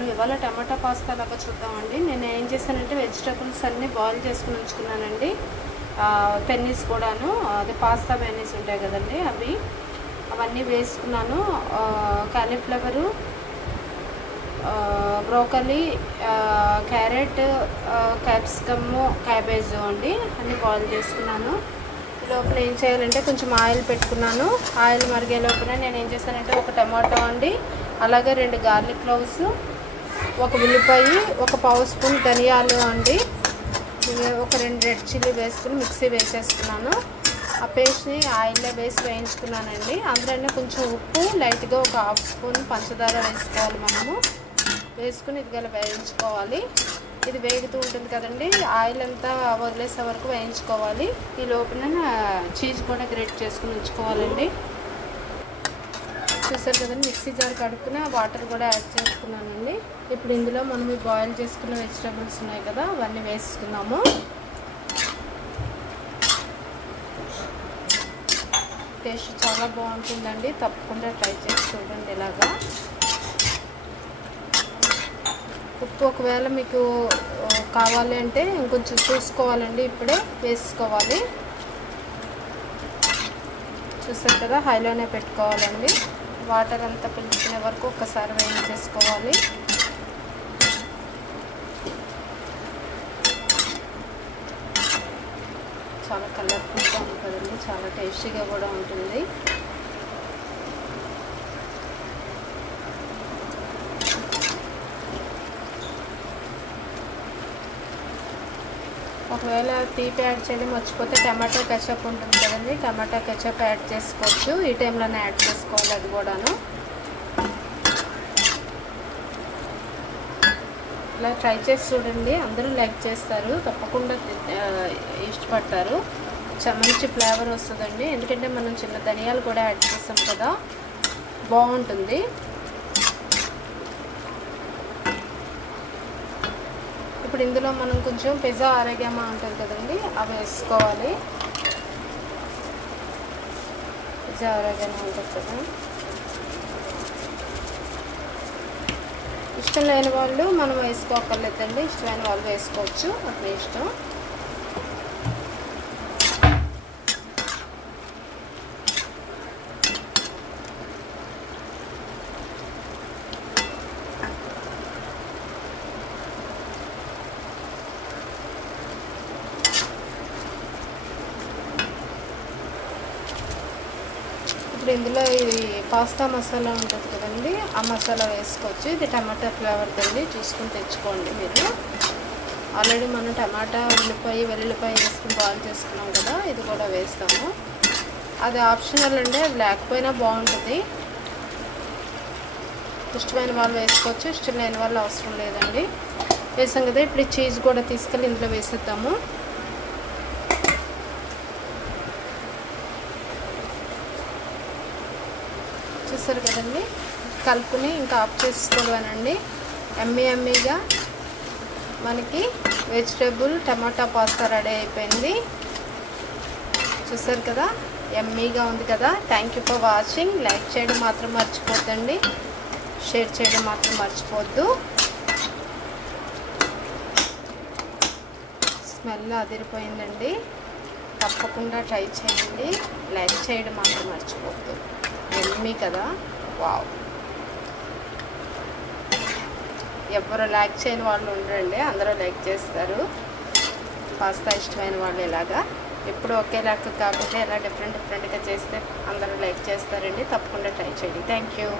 మనం ఇవాళ టమాటా పాస్తా లాగా చూద్దామండి. నేను ఏం చేశానంటే వెజిటబుల్స్ అన్నీ బాయిల్ చేసుకుని ఉంచుకున్నానండి. పెన్నీస్ కూడాను, అదే పాస్తా పెన్నీస్ ఉంటాయి కదండి, అవన్నీ వేసుకున్నాను. Cauliflower, broccoli, carrot, capsicum, cabbage అండి అన్నీ బాయిల్ చేసుకున్నాను. లోపల ఏం చేయాలంటే కొంచెం ఆయిల్ పెట్టుకున్నాను. ఆయిల్ మరిగే లోపల నేను ఏం చేశానంటే ఒక టమాటో అండి, అలాగే 2 గార్లిక్ క్లోవ్స్, ఒక ఉల్లిపాయ, ఒక పావు స్పూన్ ధనియాలు అండి, ఒక 2 రెడ్ చిల్లీ వేసుకుని మిక్సీ వేసేసుకున్నాను. ఆ పేస్ట్ని ఆయిల్లో వేసి వేయించుకున్నానండి. అందులోనే కొంచెం ఉప్పు, లైట్గా ఒక హాఫ్ స్పూన్ పంచదార వేసుకోవాలి. మనము వేసుకుని ఇది గల వేయించుకోవాలి. ఇది వేగుతూ ఉంటుంది కదండి, ఆయిల్ అంతా వదిలేసే వరకు వేయించుకోవాలి. ఈ లోపల చీజ్ కూడా గ్రేట్ చేసుకుని ఉంచుకోవాలండి. చూసారు కదండి, మిక్సీ జార్ కడుక్కుని వాటర్ కూడా యాడ్ చేసుకున్నానండి. ఇప్పుడు ఇందులో మనం బాయిల్ చేసుకున్న వెజిటబుల్స్ ఉన్నాయి కదా, అవన్నీ వేసుకున్నాము. టేస్ట్ చాలా బాగుంటుందండి, తప్పకుండా ట్రై చేసి చూడండి. ఇలాగా ఉప్పు ఒకవేళ మీకు కావాలి అంటే ఇంకొంచెం చూసుకోవాలండి, ఇప్పుడే వేసుకోవాలి. చూస్తారు కదా, హైలోనే పెట్టుకోవాలండి. వాటర్ అంతా పిలుచుకునే వరకు ఒక్కసారి వేయించేసుకోవాలి. చాలా కలర్ఫుల్గా ఉంటుందండి, చాలా టేస్టీగా కూడా ఉంటుంది. ఒకవేళ తీపి యాడ్ చేయడం మర్చిపోతే టమాటో కెచప్ ఉంటుంది కదండి, టమాటో కెచప్ యాడ్ చేసుకోవచ్చు. ఈ టైంలోనే యాడ్ చేసుకోవాలి అది కూడాను. ఇలా ట్రై చేసి చూడండి, అందరూ లైక్ చేస్తారు, తప్పకుండా ఇష్టపడతారు. మంచి ఫ్లేవర్ వస్తుందండి, ఎందుకంటే మనం చిన్న ధనియాలు కూడా యాడ్ చేస్తాం కదా, బాగుంటుంది. ఇప్పుడు ఇందులో మనం కొంచెం పిజ్జా ఆరోగ్యమా ఉంటుంది కదండి, అవి వేసుకోవాలి. పిజ్జా ఆరోగ్యమా ఉంటుంది కదా, ఇష్టం లేని వాళ్ళు మనం వేసుకోకర్లేదండి, ఇష్టమైన వాళ్ళు వేసుకోవచ్చు, అది ఇష్టం. ఇప్పుడు ఇందులో ఇది పాస్తా మసాలా ఉంటుంది కదండి, ఆ మసాలా వేసుకోవచ్చు. ఇది టమాటా ఫ్లేవర్ తండి, చూసుకుని తెచ్చుకోండి మీరు. ఆల్రెడీ మనం టమాటా, ఉల్లిపాయ, వెల్లుల్లిపాయ వేసుకుని బాయిల్ చేసుకున్నాం కదా, ఇది కూడా వేస్తాము. అది ఆప్షనల్ అండి, అది లేకపోయినా బాగుంటుంది. ఇష్టమైన వాళ్ళు వేసుకోవచ్చు, ఇష్టం లేని వాళ్ళు అవసరం లేదండి. వేసాం కదా, ఇప్పుడు చీజ్ కూడా తీసుకెళ్ళి ఇందులో వేసేద్దాము. చూసారు కదండి, కలుపుని ఇంకా ఆఫ్ చేసుకోవాలండి. ఎమ్మీగా మనకి వెజిటేబుల్ టమాటా పాస్తా రెడీ అయిపోయింది. చూసారు కదా, ఎమ్మీగా ఉంది కదా. Thank you for watching. Like చేయడం మాత్రం మర్చిపోద్దండి, షేర్ చేయడం మాత్రం మర్చిపోద్దు. స్మెల్ అదిరిపోయిందండి, తప్పకుండా ట్రై చేయండి. లైక్ చేయడం మాత్రం మర్చిపోద్దు. ఎమ్మీ కదా, వావ్. ఎవరు లైక్ చేయని వాళ్ళు ఉండరండి, అందరూ లైక్ చేస్తారు. పాస్తా ఇష్టమైన వాళ్ళు ఇలాగా ఎప్పుడు ఒకేలాగా కాకుండా ఇలా డిఫరెంట్గా చేస్తే అందరూ లైక్ చేస్తారండి. తప్పకుండా ట్రై చేయండి. Thank you.